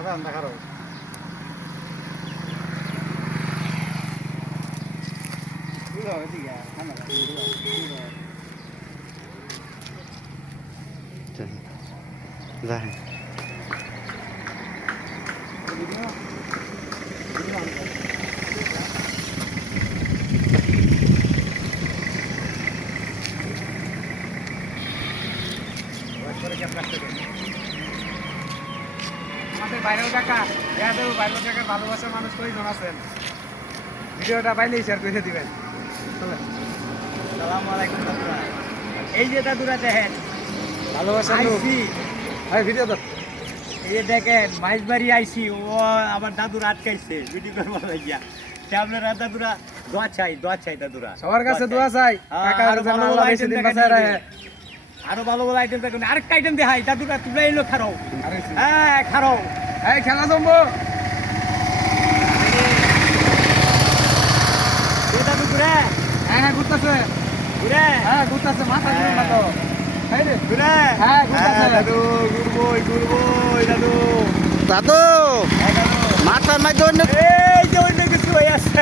দাদা আন্দা খারাপ যায় আমাদের বাইরেও কাকা বাইরেও কাকা ভালোবাসা মানুষ কয়জন আছেন ভিডিওটা পাইলেই শেয়ার করে দিবেন সালাম আলাইকুম দাদুরা। এই যে দাদুরা দেখেন ভালোবাসা আইসি, ভাই ভিডিও তো এই যে দেখেন মাইজবাড়ি আইসি, ও আমার দাদুরা আটকাইছে ভিডিও করবো ভাইয়া। আপনারা দাদুরা দোয়া চাই দাদুরা, সবার কাছে দোয়া চাই কাকা আরো যেন ভালো আল্লাহ ভালো বেশি item দিন দেখান বাঁচায় রাখে আরো ভালো ভালো আইটেম দেখুন। আরেকটা আইটেম দেখাই দাদুরা, তোমরা এলো খারাও, আরে হ্যাঁ খারাও। এই খেলা জমবো দাদু ঘুরে হ্যাঁ ঘুরতেছে ঘুরে হ্যাঁ ঘুরতেছে মাথা ঘুরে না তো তাই রে ঘুরে, হ্যাঁ, ঘুরতাছে। দাদু ঘুরবই দাদু। দাদু হ্যাঁ, দাদু মাথার মাঝে অন্য এই যে অন্য কিছু হয়ে আছে।